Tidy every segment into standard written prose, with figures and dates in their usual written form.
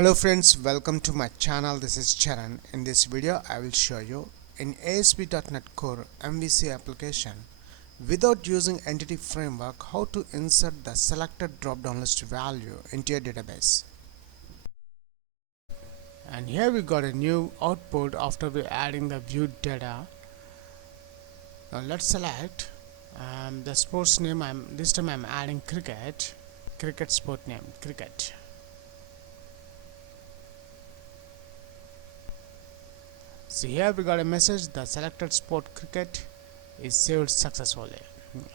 Hello friends, welcome to my channel. This is Charan. In this video I will show you in ASP.NET Core MVC application without using entity framework how to insert the selected drop-down list value into your database. And here we got a new output after we adding the viewed data. Now let's select the sports name. This time I'm adding cricket sport name cricket. So here we got a message, the selected sport cricket is saved successfully.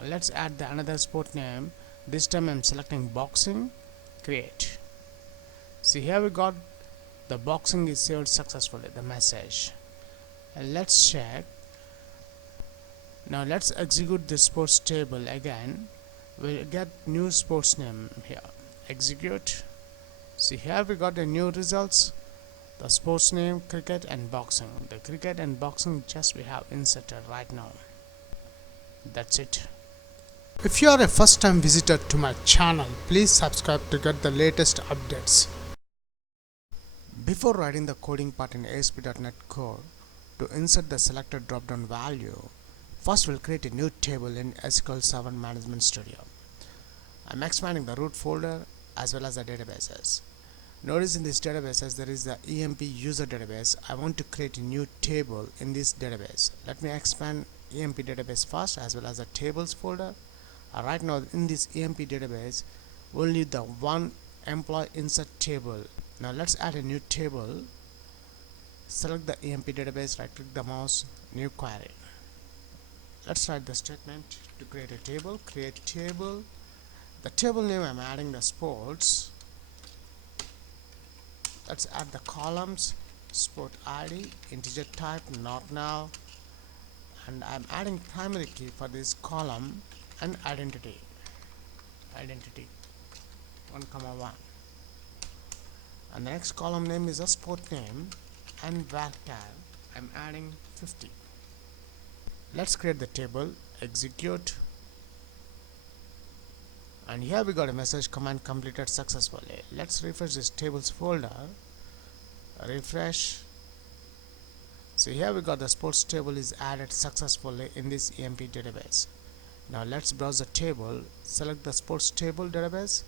Let's add the another sport name. This time I'm selecting boxing, create. See here we got the boxing is saved successfully, the message. And let's check. Now let's execute the sports table again. We'll get new sports name here. Execute. See here we got the new results. The sports name cricket and boxing. The cricket and boxing just we have inserted right now. That's it. If you are a first time visitor to my channel, please subscribe to get the latest updates. Before writing the coding part in ASP.NET Core to insert the selected drop down value, first we'll create a new table in SQL Server Management Studio. I'm expanding the root folder as well as the databases. Notice in this databases there is the EMP user database. I want to create a new table in this database. Let me expand EMP database first as well as the tables folder. Right now in this EMP database we'll need the one employee insert table. Now let's add a new table. Select the EMP database, right click the mouse, new query. Let's write the statement to create a table. Create table. The table name I'm adding the sports. Let's add the columns, sport ID, integer type, not now, and I'm adding primary key for this column and identity 1, 1, and the next column name is a sport name and varchar I'm adding 50. Let's create the table, execute, and here we got a message command completed successfully. Let's refresh this tables folder, refresh. So here we got the sports table is added successfully in this EMP database. Now let's browse the table, select the sports table database,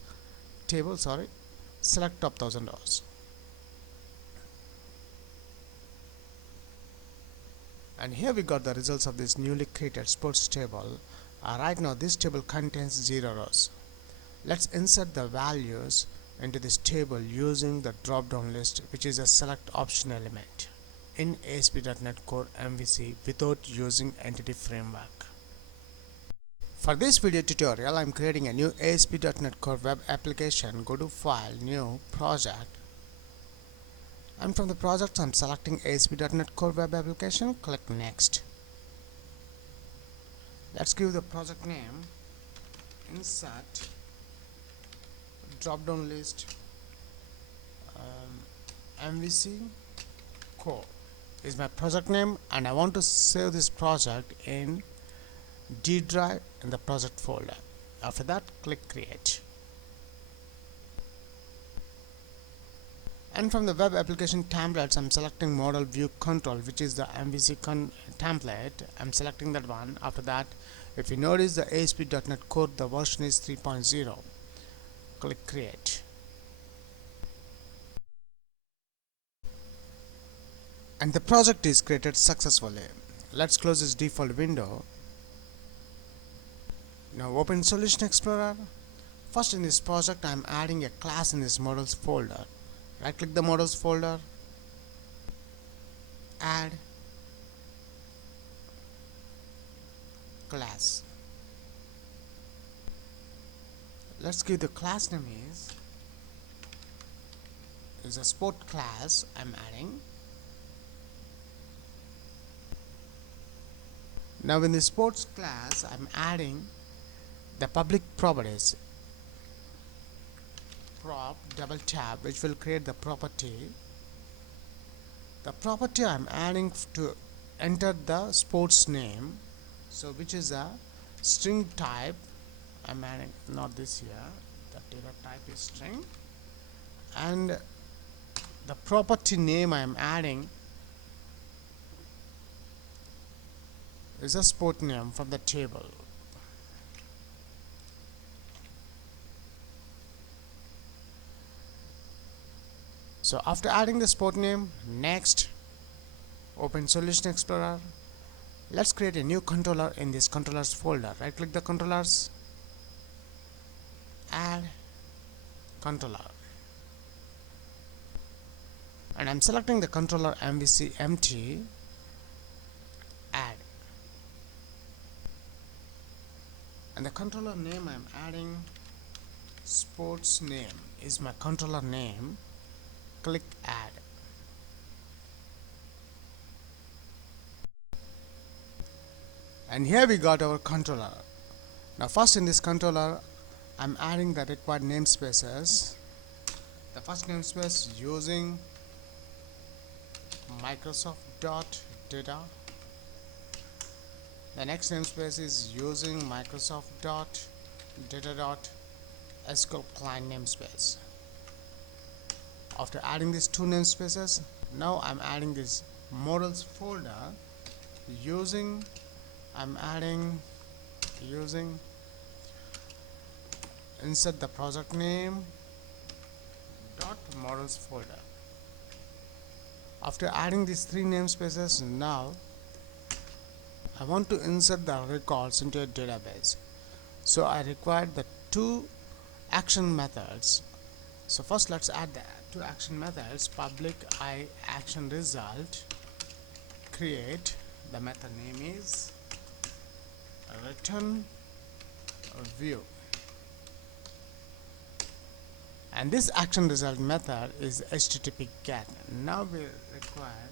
select top 1000 rows. And here we got the results of this newly created sports table. Right now this table contains 0 rows. Let's insert the values into this table using the drop-down list, which is a select option element in ASP.NET Core MVC without using entity framework. For this video tutorial, I'm creating a new ASP.NET Core web application. Go to File, New, Project, and from the project I'm selecting ASP.NET Core web application. Click Next. Let's give the project name insert drop-down list MVC Core is my project name, and I want to save this project in D drive in the project folder. After that, click Create. And from the web application templates, I'm selecting model view control, which is the MVC template. I'm selecting that one. After that, if you notice the ASP.NET Core, the version is 3.0. Click Create. And the project is created successfully. Let's close this default window. Now open Solution Explorer. First in this project I'm adding a class in this models folder. Right click the models folder, add class. Let's give the class name is a sport class I'm adding. Now in the sports class I'm adding the public properties, prop double tab, which will create the property. The property I'm adding to enter the sports name, so which is a string type. I'm adding not this here, the data type is string, and property name I am adding is a sport name from the table. So after adding the sport name, next open Solution Explorer. Let's create a new controller in this controllers folder. Right click the controllers, add controller, and I'm selecting the controller MVC empty, add, and the controller name I'm adding sports name is my controller name. Click add. And here we got our controller. Now first in this controller I'm adding the required namespaces. The first namespace using Microsoft data. The next namespace is using Microsoft data.SQL client namespace. After adding these two namespaces, now I'm adding this models folder using insert the project name dot models folder. After adding these three namespaces, now I want to insert the records into a database. So I require the two action methods. So first let's add the two action methods. Public I action result create. The method name is return view, and this action result method is HTTP get. Now we require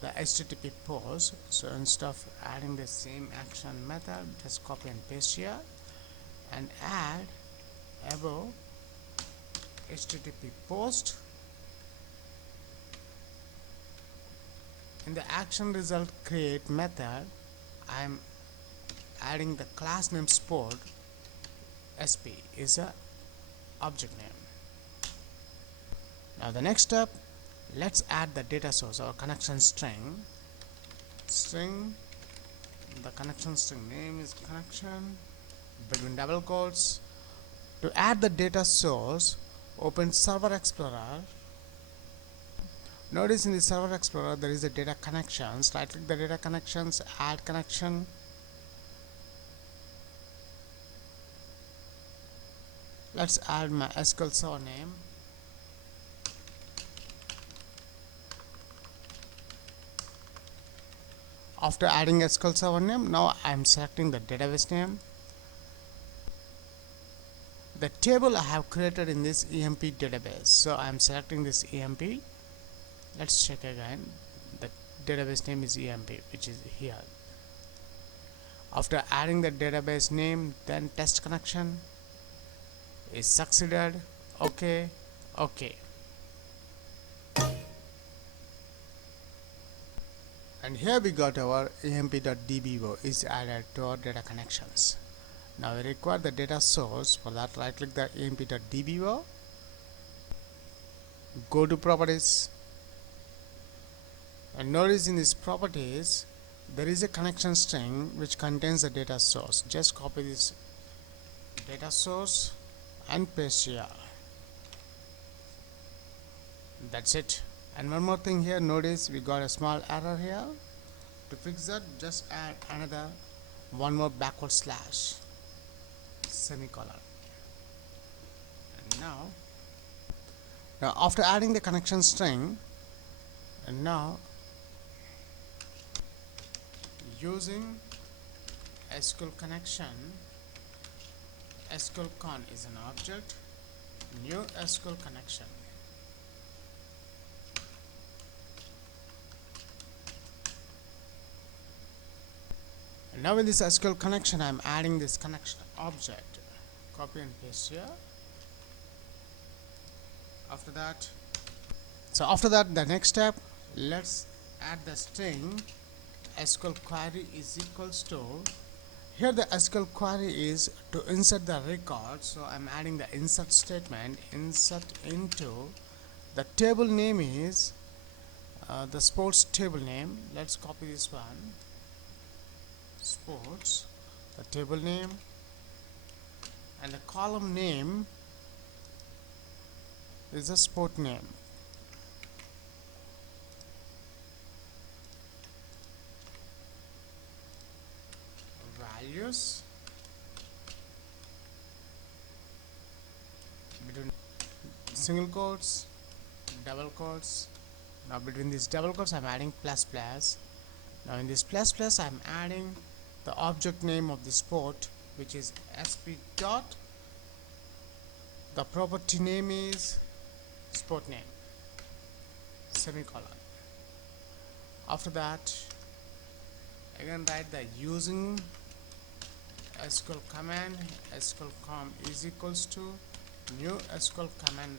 the HTTP post. So instead of adding the same action method, just copy and paste here and add above HTTP post. In the action result create method, I am adding the class name sport. SP is a object name. Now the next step, let's add the data source or connection string. The connection string name is connection between double quotes. To add the data source, open Server Explorer. Notice in the Server Explorer there is a data connections. Right click the data connections, add connection. Let's add my SQL Server name. After adding SQL Server name, now I am selecting the database name. The table I have created in this EMP database, so I am selecting this EMP. Let's check again. The database name is EMP, which is here. After adding the database name, then test connection is succeeded. Okay. And here we got our emp.dbo is added to our data connections. Now we require the data source. For that, right click the emp.dbo, go to properties, and notice in these properties there is a connection string which contains the data source. Just copy this data source and paste here. That's it. And one more thing here, notice we got a small error here. To fix that, just add another one more backward slash semicolon. And now after adding the connection string, and now using SQL connection, SQL con is an object, new SQL connection. And now in this SQL connection, I am adding this connection object. Copy and paste here. After that, the next step, let's add the string SQL query is equals to. Here the SQL query is to insert the record, so I'm adding the insert statement, insert into The table name is the sports table name. Let's copy this one, sports, the table name, and the column name is the sport name. Values between single quotes, double quotes. Now between these double quotes I'm adding plus plus. Now in this plus plus I'm adding the object name of the sport, which is sp dot. The property name is sport name, semicolon. After that, again write the using SQL command. SQL com is equals to new SQL command.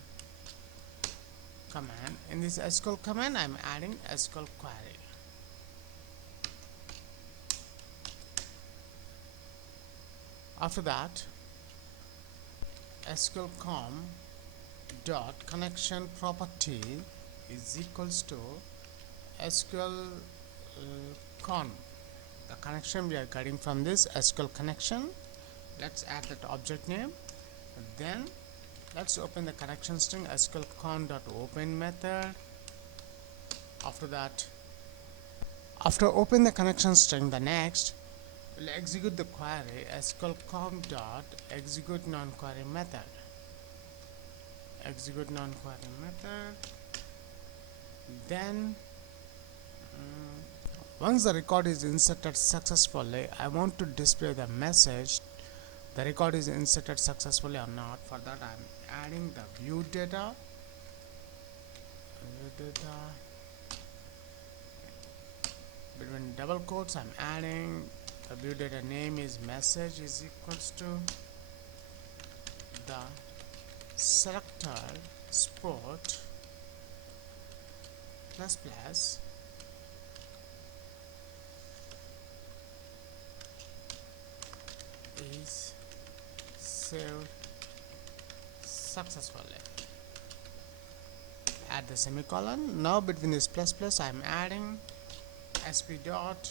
In this SQL command I'm adding SQL query. After that, SQL com dot connection property is equals to SQL con, the connection we are getting from this SQL connection. Let's add that object name. Then let's open the connection string SQL con dot open method. After that, after open the connection string, the next we'll execute the query SQL com dot execute non-query method. Execute non-query method. Then once the record is inserted successfully, I want to display the message the record is inserted successfully or not. For that I'm adding the view data. Between double quotes I'm adding the view data name is message is equals to the selector sport plus plus is saved successfully. Add the semicolon. Now between this plus plus I'm adding sp dot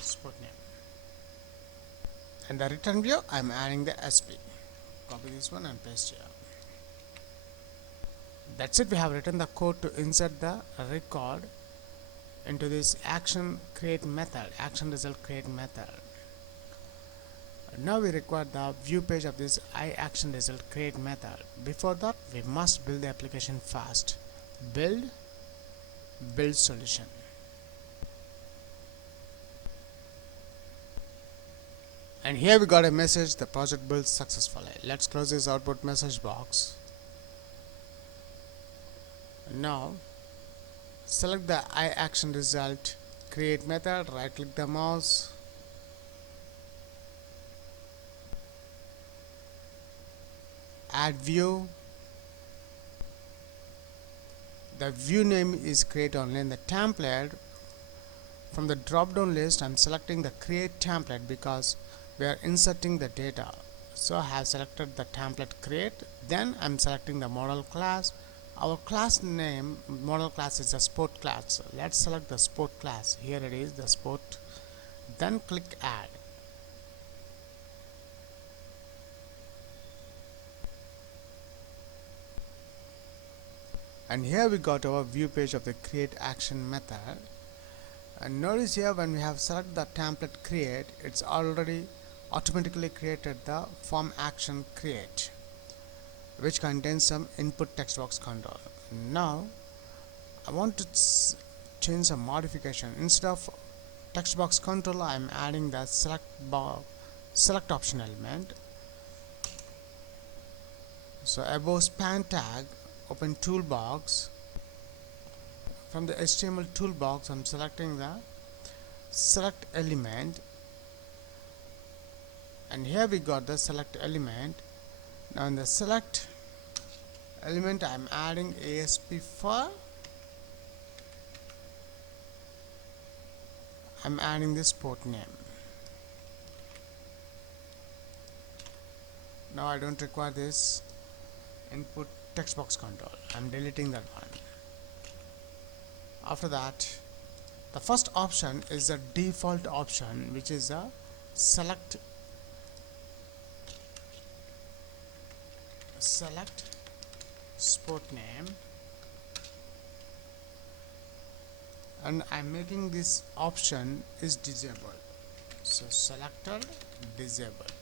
sport name, and the return view I'm adding the sp. Copy this one and paste here. That's it. We have written the code to insert the record into this action create method, action result create method. Now we require the view page of this action result create method. Before that, we must build the application first. Build solution. And here we got a message, the project built successfully. Let's close this output message box. Now select the action result create method, right click the mouse, add view. The view name is create only. In the template, from the drop down list I'm selecting the create template because we are inserting the data. So I have selected the template create. Then I'm selecting the model class. Our class name, model class, is a sport class. Let's select the sport class. Here it is, the sport. Then click add. And here we got our view page of the create action method. And notice here when we have selected the template create, it's already automatically created the form action create, which contains some input text box control. Now I want to change some modification. Instead of text box control, I'm adding the select option element. So above span tag, open toolbox. From the HTML toolbox, I'm selecting the select element, and here we got the select element. Now in the select element I'm adding ASP for, I'm adding this port name. Now I don't require this input text box control. I'm deleting that one. After that, the first option is the default option, which is a select sport name, and I'm making this option is disabled. So selector disabled.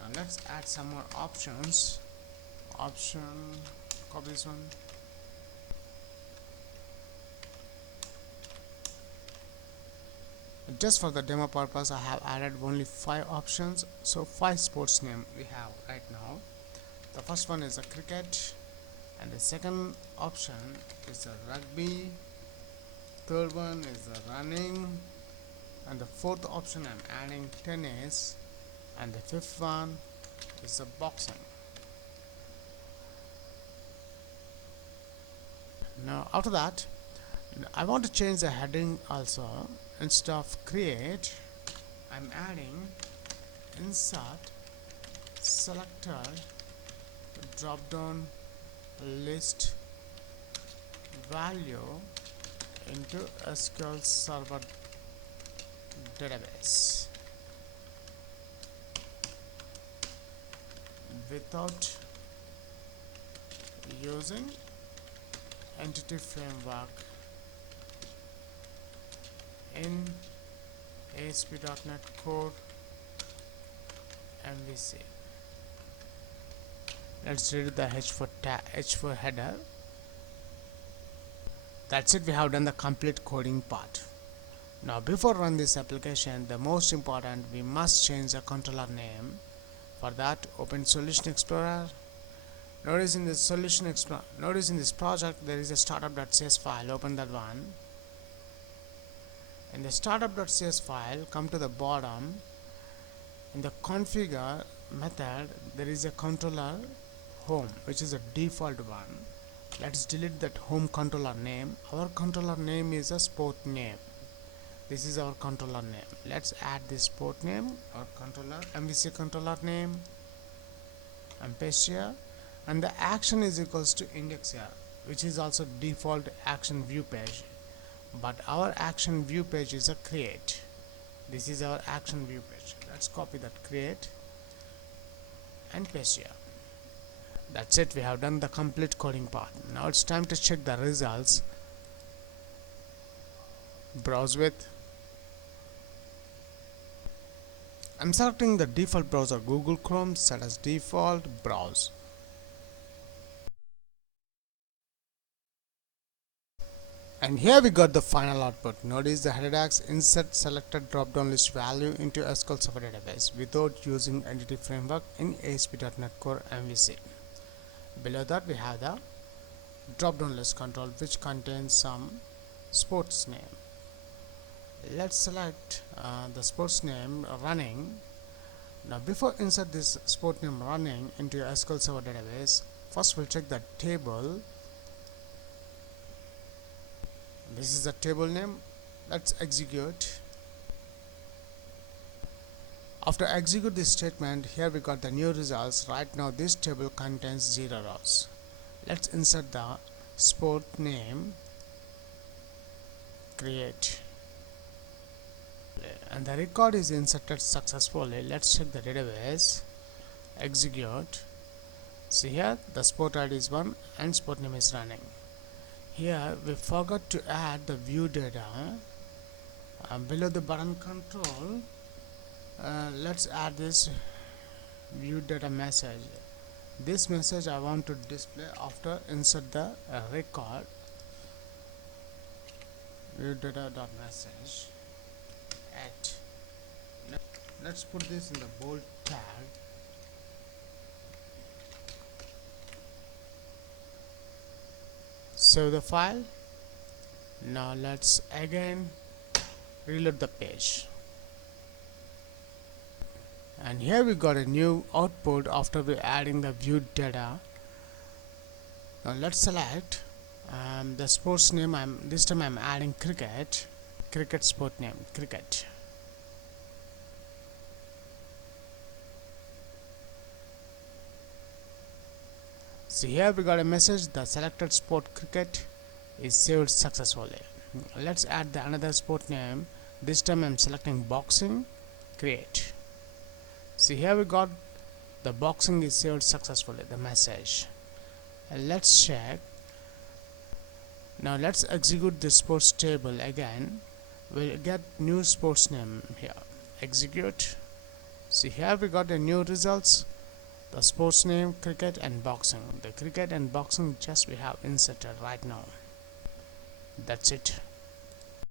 Now let's add some more options. Option, copy this one. Just for the demo purpose, I have added only 5 options. So 5 sports name we have right now. The first one is a cricket, and the second option is a rugby. Third one is a running, and the fourth option I'm adding tennis, and the fifth one is a boxing. Now after that, I want to change the heading also. Instead of create, I'm adding insert selector drop down list value into SQL Server database without using entity framework in ASP.NET Core MVC. Let's read the H4 header. That's it, we have done the complete coding part. Now before run this application, the most important, we must change the controller name. For that, open Solution Explorer. Notice in this project there is a startup.cs file. Open that one. In the startup.cs file, come to the bottom. In the configure method, there is a controller home, which is a default one. Let's delete that home controller name. Our controller name is a sport name. This is our controller name. Let's add this sport name, our controller, MVC controller name, and paste here. And the action is equals to index here, which is also default action view page. But our action view page is a create. This is our action view page. Let's copy that create and paste here. That's it, we have done the complete coding part. Now it's time to check the results. Browse with. I'm selecting the default browser Google Chrome, set as default, browse. And here we got the final output. Notice the header tags insert selected drop-down list value into SQL Server database without using entity framework in ASP.NET Core MVC. Below that we have the drop-down list control, which contains some sports name. Let's select the sports name running. Now before insert this sport name running into your SQL Server database, first we'll check the table. This is the table name. Let's execute. After execute this statement, here we got the new results. Right now this table contains 0 rows. Let's insert the sport name, create, and the record is inserted successfully. Let's check the database, execute. See here the sport ID is 1 and sport name is running. Here we forgot to add the view data below the button control. Let's add this view data message. This message I want to display after insert the record. View data dot message at. Let's put this in the bold tag. Save the file. Now let's again reload the page. And here we got a new output after we adding the view data. Now let's select the sports name. This time I'm adding cricket sport name, cricket. So here we got a message, the selected sport cricket is saved successfully. Let's add the another sport name. This time I'm selecting boxing, create. See here we got the boxing is saved successfully, the message. And let's check. Now let's execute the sports table again. We'll get new sports name here. Execute. See here we got the new results. The sports name cricket and boxing. The cricket and boxing just we have inserted right now. That's it.